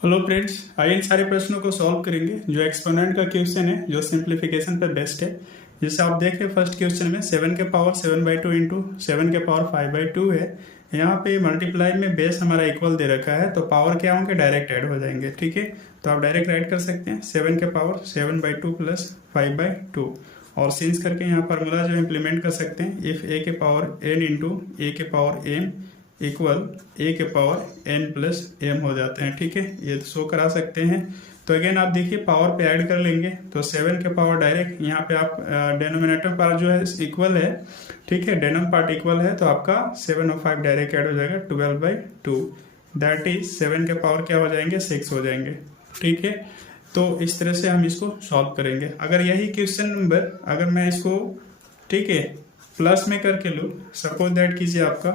Hello friends, आइए इन सारे प्रश्नों को सॉल्व करेंगे। जो एक्सपोनेंट का क्वेश्चन है, जो सिंप्लीफिकेशन पे बेस्ड है। जैसे आप देख रहे हैं फर्स्ट क्वेश्चन में 7 के पावर 7/2 इंटू 7 के पावर 5/2 है। यहाँ पे मल्टीप्लाई में बेस हमारा इक्वल दे रखा है, तो पावर क्या होंगे, डायरेक्ट ऐड हो जाएंगे। ठीक है, तो आप डायरेक्ट राइट कर सकते हैं 7 के पावर 7/2 प्लस 5/2 और सिंस करके यहाँ फार्मूला जो इम्प्लीमेंट कर सकते हैं, इफ ए के पावर एन इंटू ए के पावर एम इक्वल ए के पावर एन प्लस एम हो जाते हैं। ठीक है, ये शो करा सकते हैं। तो अगेन आप देखिए पावर पे ऐड कर लेंगे तो 7 के पावर डायरेक्ट यहाँ पे आप डेनोमिनेटर पार्ट जो है इक्वल है। ठीक है, डेनम पार्ट इक्वल है तो आपका 7 और 5 डायरेक्ट ऐड हो जाएगा 12/2। दैट इज 7 के पावर क्या हो जाएंगे, 6 हो जाएंगे। ठीक है, तो इस तरह से हम इसको सॉल्व करेंगे। अगर यही क्वेश्चन नंबर अगर मैं इसको ठीक है प्लस में करके लूँ, सपोज दैट कीजिए आपका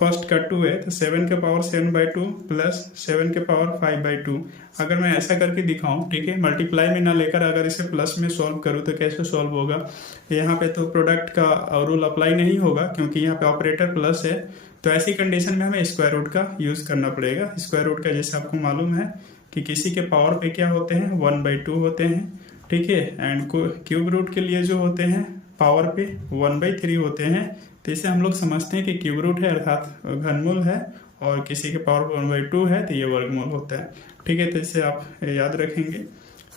फर्स्ट का 2 है तो 7 के पावर 7/2 प्लस 7 के पावर 5/2। अगर मैं ऐसा करके दिखाऊं, ठीक है, मल्टीप्लाई में ना लेकर अगर इसे प्लस में सॉल्व करूं तो कैसे सॉल्व होगा। यहाँ पे तो प्रोडक्ट का रूल अप्लाई नहीं होगा क्योंकि यहाँ पे ऑपरेटर प्लस है। तो ऐसी कंडीशन में हमें स्क्वायर रूट का यूज करना पड़ेगा। स्क्वायर रूट का जैसे आपको मालूम है कि किसी के पावर पे क्या होते हैं, 1/2 होते हैं। ठीक है, एंड क्यूब रूट के लिए जो होते हैं पावर पे 1/3 होते हैं। तो इसे हम लोग समझते हैं कि क्यूब रूट है अर्थात घनमूल है, और किसी के पावर 1/2 है तो ये वर्गमूल होता है। ठीक है, तो इसे आप याद रखेंगे।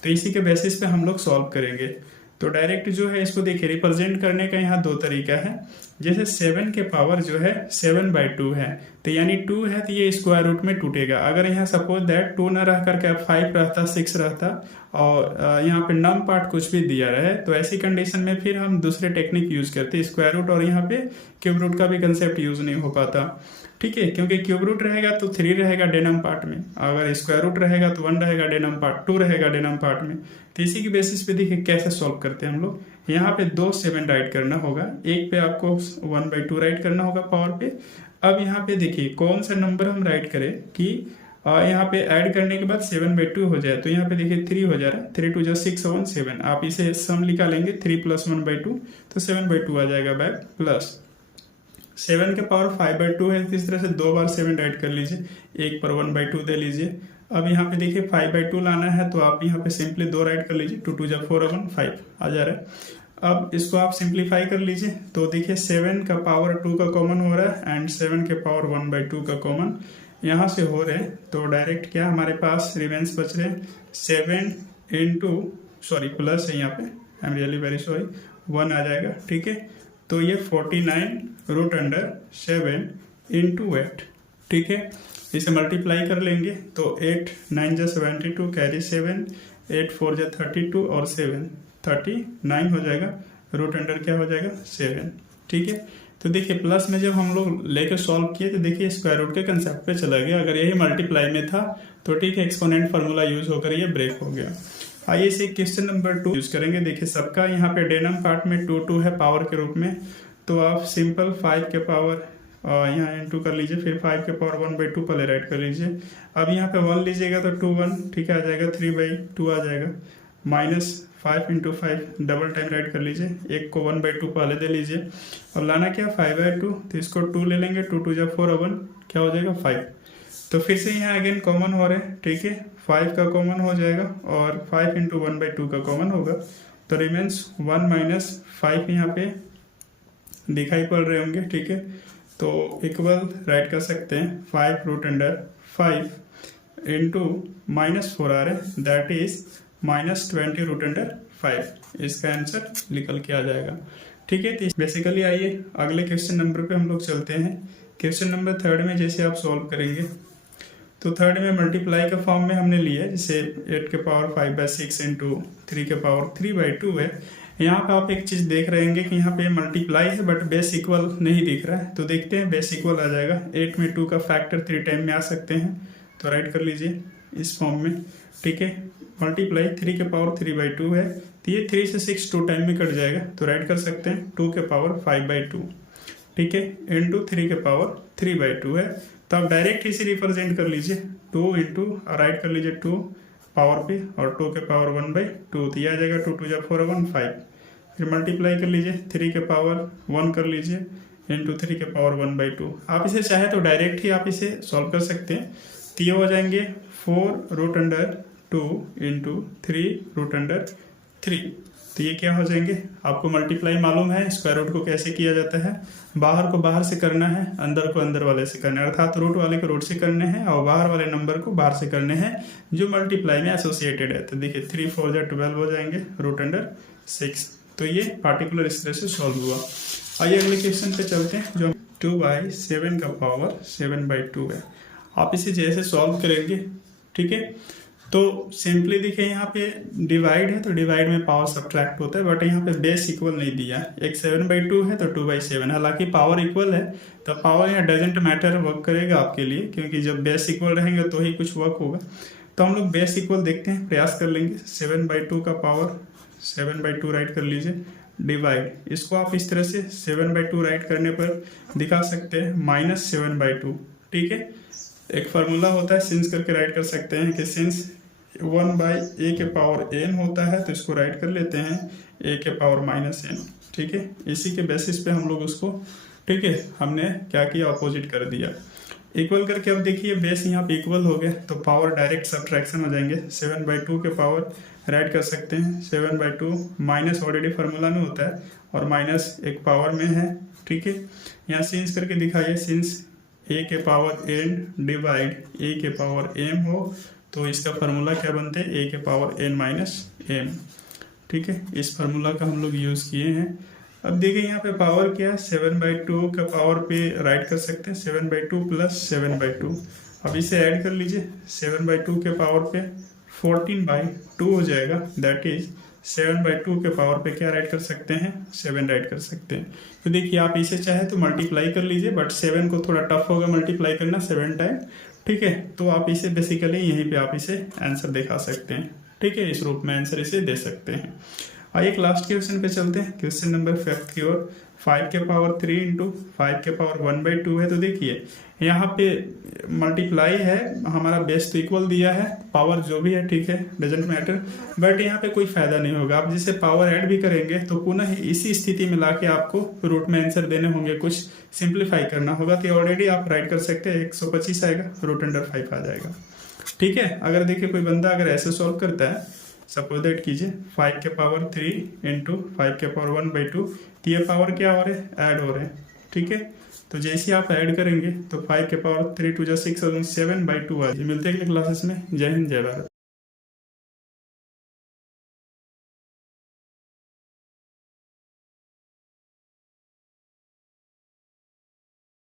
तो इसी के बेसिस पे हम लोग सॉल्व करेंगे। तो डायरेक्ट जो है इसको देखिए रिप्रेजेंट करने का यहाँ दो तरीका है। जैसे 7 के पावर जो है 7/2 है तो यानी 2 है तो ये स्क्वायर रूट में टूटेगा। अगर यहाँ सपोज दैट 2 न रह करके 5 रहता, 6 रहता और यहाँ पे नम पार्ट कुछ भी दिया रहे तो ऐसी कंडीशन में फिर हम दूसरे टेक्निक यूज करते हैं, स्क्वायर रूट, और यहाँ पे क्यूब रूट का भी कंसेप्ट यूज नहीं हो पाता। ठीक है, क्योंकि क्यूब रूट रहेगा तो 3 रहेगा डेनम पार्ट में, अगर स्क्वायर रूट रहेगा तो 1 रहेगा डेनम पार्ट, 2 रहेगा डेनम पार्ट में। तो इसी की बेसिस पे देखिए कैसे सॉल्व करते हैं हम लोग। यहाँ पे 2 7 राइट करना होगा, एक पे आपको 1/2 राइट करना होगा पावर पे। अब यहाँ पे देखिए कौन सा नंबर हम राइट करें कि यहाँ पे ऐड करने के बाद 7/2 हो जाए। तो यहाँ पे देखिए 3 हो जा रहा है, 3 2 6 7 7। आप इसे सम निकालेंगे 3 + 1/2 तो 7/2 आ जाएगा बैक, प्लस 7 के पावर 5/2 है। इस तरह से 2 बार 7 राइट कर लीजिए, एक पर 1/2 दे लीजिए। अब यहाँ पे देखिए 5/2 लाना है तो आप यहाँ पे सिंपली 2 राइट कर लीजिए, 2 2 4 1 5 आ जा रहा है। अब इसको आप सिंप्लीफाई कर लीजिए तो देखिए 7 का पावर 2 का कॉमन हो रहा है एंड 7 के पावर 1/2 का कॉमन यहाँ से हो रहे हैं। तो डायरेक्ट क्या हमारे पास रिमेंस बच रहे 7 इंटू सॉरी प्लस है यहाँ पे, I am really very sorry, 1 आ जाएगा। ठीक है, तो ये 49√7 इंटू 8। ठीक है, इसे मल्टीप्लाई कर लेंगे तो 8 9 जा 72 कैरी 7, 8 4 जा 32 और 7 39 हो जाएगा। √, क्या हो जाएगा 7। ठीक है, तो देखिए प्लस में जब हम लोग लेकर सॉल्व किए तो देखिए स्क्वायर रूट के कंसेप्ट पे चला गया। अगर यही मल्टीप्लाई में था तो ठीक है, एक्सपोनेंट फार्मूला यूज होकर ये ब्रेक हो गया। आइए इसे क्वेश्चन नंबर 2 यूज करेंगे। देखिए सबका यहाँ पे डेनम पार्ट में 2 2 है पावर के रूप में, तो आप सिंपल 5 के पावर यहाँ इंटू कर लीजिए, फिर 5 के पावर 1/2 पहले राइट कर लीजिए। अब यहाँ पे 1 लीजिएगा तो 2 1 ठीक है आ जाएगा, 3/2 आ जाएगा, माइनस 5 × 5 डबल टाइम राइट कर लीजिए, एक को 1/2 पहले दे लीजिए और लाना क्या 5/2, तो इसको 2 ले लेंगे, 2 2 जा 4 1 क्या हो जाएगा 5। तो फिर से यहाँ अगेन कॉमन हो रहे हैं। ठीक है, 5 का कॉमन हो जाएगा और 5 × 1/2 का कॉमन होगा तो रिमेंस 1 - 5 यहाँ पे दिखाई पड़ रहे होंगे। ठीक है, तो इक्वल राइट कर सकते हैं 5√5 इंटू -4 आ रहे हैं, दैट इज -20√5। इसका आंसर निकल के आ जाएगा। ठीक है, तो बेसिकली आइए अगले क्वेश्चन नंबर पे हम लोग चलते हैं। क्वेश्चन नंबर 3 में जैसे आप सॉल्व करेंगे तो 3 में मल्टीप्लाई का फॉर्म में हमने लिया, जैसे 8 के पावर 5/6 इंटू 3 के पावर 3/2 है। यहाँ पे आप एक चीज़ देख रहे होंगे कि यहाँ पे मल्टीप्लाई है बट बेस इक्वल नहीं दिख रहा है। तो देखते हैं बेस इक्वल आ जाएगा, 8 में 2 का फैक्टर 3 टाइम में आ सकते हैं, तो राइट कर लीजिए इस फॉर्म में। ठीक है, मल्टीप्लाई 3 के पावर 3/2 है तो ये 3 से 6 2 टाइम में कट जाएगा, तो राइट कर सकते हैं 2 के पावर 5/2। ठीक है, इंटू 3 के पावर 3/2 है। तो आप डायरेक्ट इसे रिप्रेजेंट कर लीजिए, 2 इंटू राइट कर लीजिए 2 पावर पे और 2 के पावर 1/2, तो यह आ जाएगा 2 2 जा 4 1 5। फिर मल्टीप्लाई कर लीजिए 3 के पावर 1 कर लीजिए इंटू 3 के पावर 1/2। आप इसे चाहे तो डायरेक्ट ही आप इसे सॉल्व कर सकते हैं, तो ये हो जाएंगे 4√2 इंटू 3√3। तो ये क्या हो जाएंगे, आपको मल्टीप्लाई मालूम है स्क्वायर रूट को कैसे किया जाता है, बाहर को बाहर से करना है, अंदर को अंदर वाले से करना है, अर्थात रूट वाले को रूट से करने हैं और बाहर वाले नंबर को बाहर से करने हैं जो मल्टीप्लाई में एसोसिएटेड है। तो देखिए 3 4 12 हो जाएंगे √6। तो ये पार्टिकुलर इस तरह से सॉल्व हुआ। आइए अगले क्वेश्चन पे चलते हैं जो 2/7 का पावर 7/2 है। आप इसे जैसे सॉल्व करेंगे, ठीक है, तो सिंपली देखिए यहाँ पे डिवाइड है तो डिवाइड में पावर सब्ट्रैक्ट होता है, बट यहाँ पे बेस इक्वल नहीं दिया है। एक 7/2 है तो 2/7, हालांकि पावर इक्वल है तो पावर यहाँ डजेंट मैटर, वर्क करेगा आपके लिए, क्योंकि जब बेस इक्वल रहेंगे तो ही कुछ वर्क होगा। तो हम लोग बेस इक्वल देखते हैं, प्रयास कर लेंगे। 7/2 का पावर 7/2 राइट कर लीजिए, डिवाइड इसको आप इस तरह से 7/2 राइट करने पर दिखा सकते हैं -7/2, ठीक है। एक फार्मूला होता है सिंस करके राइट कर सकते हैं कि सिंस 1/a के पावर n होता है तो इसको राइट कर लेते हैं a के पावर -n, ठीक है। इसी के बेसिस पे हम लोग उसको, ठीक है, हमने क्या किया, अपोजिट कर दिया। इक्वल करके अब देखिए बेस यहाँ पे इक्वल हो गया तो पावर डायरेक्ट सब्ट्रैक्शन हो जाएंगे। 7/2 के पावर राइट कर सकते हैं 7/2, माइनस ऑलरेडी फार्मूला में होता है और माइनस एक पावर में है, ठीक है। यहाँ सिंस करके दिखाइए, सिंस a के पावर n डिवाइड a के पावर m हो तो इसका फार्मूला क्या बनते हैं, a के पावर n माइनस m, ठीक है। इस फार्मूला का हम लोग यूज़ किए हैं। अब देखिए यहाँ पे पावर क्या है, 7/2 का पावर पे राइट कर सकते हैं 7/2 प्लस 7/2। अब इसे ऐड कर लीजिए, 7/2 के पावर पे 14/2 हो जाएगा, दैट इज 7/2 के पावर पे क्या राइट कर सकते हैं, 7 राइट कर सकते हैं। तो देखिए आप इसे चाहे तो मल्टीप्लाई कर लीजिए, बट 7 को थोड़ा टफ होगा मल्टीप्लाई करना 7 टाइम, ठीक है। तो आप इसे बेसिकली यहीं पे आप इसे आंसर दिखा सकते हैं, ठीक है, इस रूप में आंसर इसे दे सकते हैं। आइए एक लास्ट क्वेश्चन पे चलते हैं, क्वेश्चन नंबर 5 की ओर। 5 के पावर 3 इंटू 5 के पावर 1/2 है। तो देखिए यहाँ पे मल्टीप्लाई है, हमारा बेस तो इक्वल दिया है, पावर जो भी है ठीक है, डजेंट मैटर, बट यहाँ पे कोई फायदा नहीं होगा। आप जिसे पावर ऐड भी करेंगे तो पुनः इसी स्थिति में लाके आपको रूट में आंसर देने होंगे, कुछ सिंप्लीफाई करना होगा। तो ऑलरेडी आप राइट कर सकते हैं 125 आएगा, √5 आ जाएगा, ठीक है। अगर देखिए कोई बंदा अगर ऐसे सॉल्व करता है, सपोज दैट कीजिए 5 के पावर 3 इंटू 5 के पावर 1/2, तो ये पावर क्या हो रहे हैं, ऐड हो रहे हैं, ठीक है। तो जैसे आप ऐड करेंगे तो 5 के पावर 3 2 6 और 7/2 आ जाए। मिलते हैं अगले क्लासेस में। जय हिंद, जय भारत।